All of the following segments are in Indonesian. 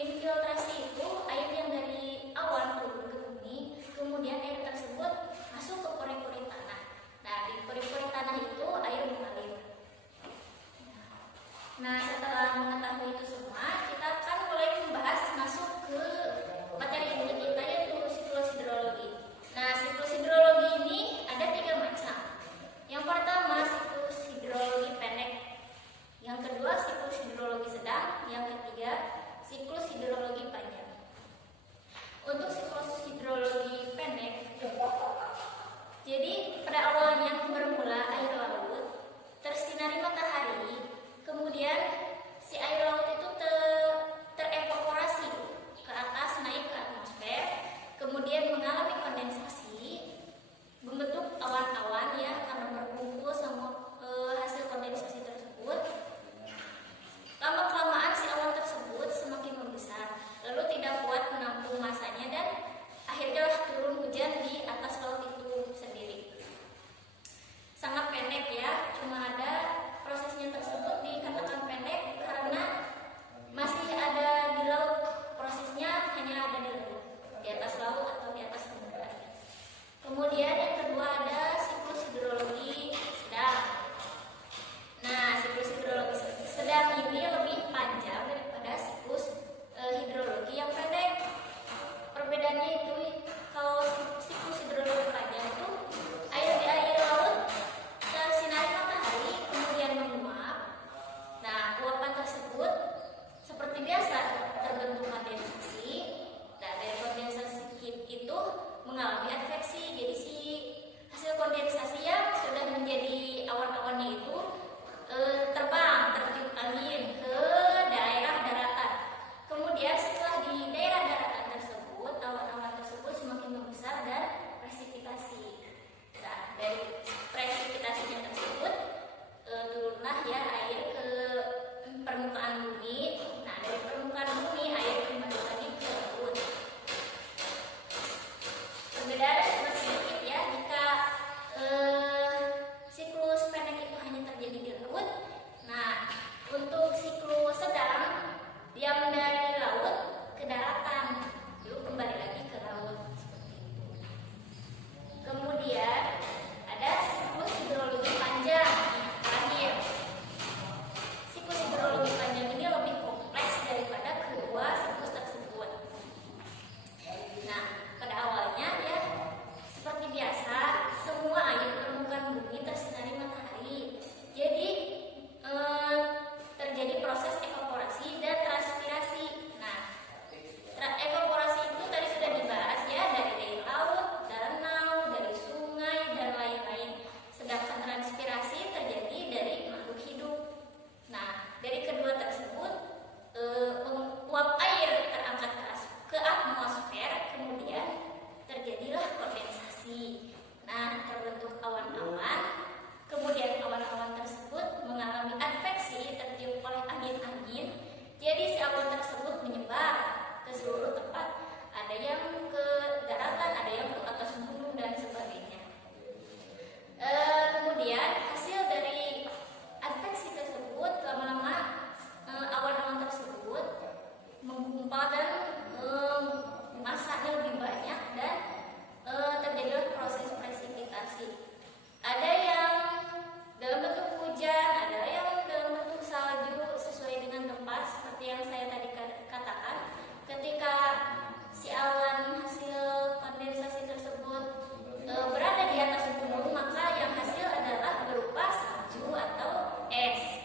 Infiltrasi itu air yang dari awan turun ke bumi, kemudian air tersebut masuk ke pori-pori tanah. Nah, di pori-pori tanah itu air mengalir. Nah, setelah mengetahui itu semua, kita akan mulai membahas masuk ke materi inti kita, yaitu siklus hidrologi. Nah, siklus hidrologi ini ada 3 macam. Yang pertama, siklus hidrologi pendek. Yang kedua, siklus hidrologi sedang. Yang ketiga, siklus hidrologi panjang. Untuk siklus hidrologi pendek, jadi pada awalnya bermula air laut tersinari matahari, kemudian si air laut itu terevaporasi ke atas, naik ke atmosfer, kemudian mengalami kondensasi, membentuk awan-awan ya, karena berkumpul sama hasil kondensasi tersebut. Lama-kelamaan si awan tersebut semakin membesar, lalu tidak kuat menampung masanya dan akhirnya turun hujan di atas laut itu sendiri. Sangat pendek ya, cuma ada prosesnya tersebut dikatakan pendek karena masih ada di laut. Prosesnya hanya ada di laut, di atas laut atau di atas samudra. Kemudian yang kedua ada siklus hidrologi sedang. Nah, siklus hidrologi sedang ini lebih panjang daripada siklus hidrologi yang pendek. Perbedaannya itu, kalau siklus hidrologi panjang itu air di air laut tersinari matahari kemudian menguap. Nah, uapan tersebut seperti biasa terbentuk kondensasi. Nah, dari kondensasi itu mengalami adveksi. Jadi si hasil kondensasi yang sudah menjadi awan-awannya itu terbang, tertiup angin ke daerah daratan. Kemudian setelah di daerah daratan tersebut, awan-awan tersebut semakin membesar dan presipitasi. Nah, dari presipitasinya tersebut turunlah ya air ke permukaan bumi. Nah, dari permukaan bumi air kembali lagi ke laut. Perbedaan cuma sedikit ya, jika siklus pendek itu hanya terjadi di laut. Nah, untuk siklus sedang yang dari laut ke daratan, lalu kembali lagi ke laut seperti itu. Kemudian ada siklus hidrologi panjang. Terakhir, siklus hidrologi panjang ini lebih kompleks daripada kedua siklus tersebut. Nah, pada awalnya ya seperti biasa, semua air permukaan bumi tersinari matahari. Jadi terjadi proses evaporasi dan transpirasi. Nah, evaporasi itu tadi sudah dibahas ya, dari laut, danau, dari sungai dan lain-lain. Sedangkan transpirasi terjadi dari makhluk hidup. Nah, dari kedua tersebut uap air terangkat ke atmosfer, kemudian terjadilah kondensasi. Nah, terbentuk awan-awan. Kemudian awan-awan tersebut mengalami adveksi, tertiup oleh angin-angin. Jadi si awan tersebut menyebar ke seluruh tempat. Ada yang ke daratan, ada yang ke atas gunung dan sebagainya. Kemudian hasil dari adveksi tersebut, lama-lama awan-awan tersebut menggumpal dan masanya lebih banyak dan terjadilah proses presipitasi. Ada yang dalam bentuk hujan, ada yang dalam bentuk salju sesuai dengan tempat, seperti yang saya tadi katakan. Ketika si awan hasil kondensasi tersebut berada di atas gunung, maka yang hasil adalah berupa salju atau es.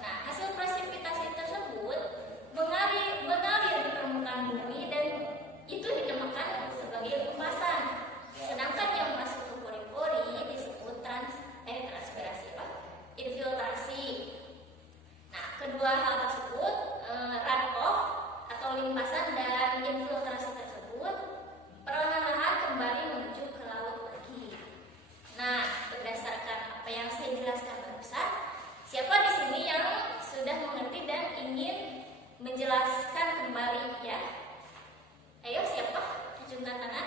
Nah, hasil presipitasi tersebut mengalir di permukaan bumi dan itu dinamakan sebagai empasan. Sedangkan yang masuk ke pori-pori disebut transpirasi, infiltrasi. Nah, kedua hal tersebut, runoff atau limpasan dan infiltrasi tersebut perlahan-lahan kembali menuju ke laut lagi. Nah, berdasarkan apa yang saya jelaskan barusan, siapa di sini yang sudah mengerti dan ingin menjelaskan kembali ya? Ayo, siapa? Acungkan tangan.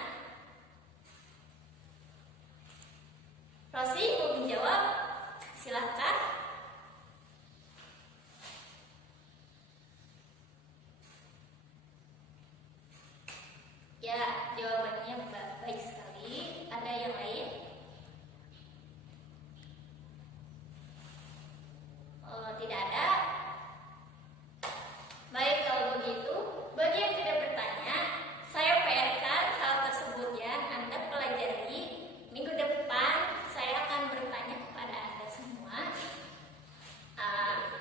Rosi mau menjawab? Silahkan. Ya, jawabannya baik sekali. Ada yang lain? Tidak ada. Baik, kalau begitu, bagi yang tidak bertanya, saya PR-kan hal tersebut ya. Anda pelajari. Minggu depan saya akan bertanya kepada Anda semua.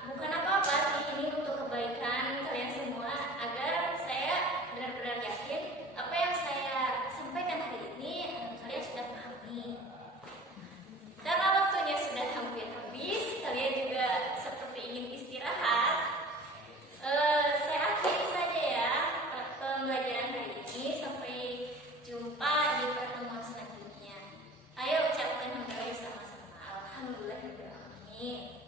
Bukan apa-apa sih, ini untuk kebaikan kalian semua, agar saya benar-benar yakin apa yang saya sampaikan hari ini kalian sudah pahami. Karena waktunya sudah hampir habis, kalian juga seperti ingin istirahat. Saya akhiri saja ya pembelajaran hari ini. Sampai jumpa di pertemuan selanjutnya. Ayo ucapkan hamdalah sama-sama. Alhamdulillahirobbilalamin.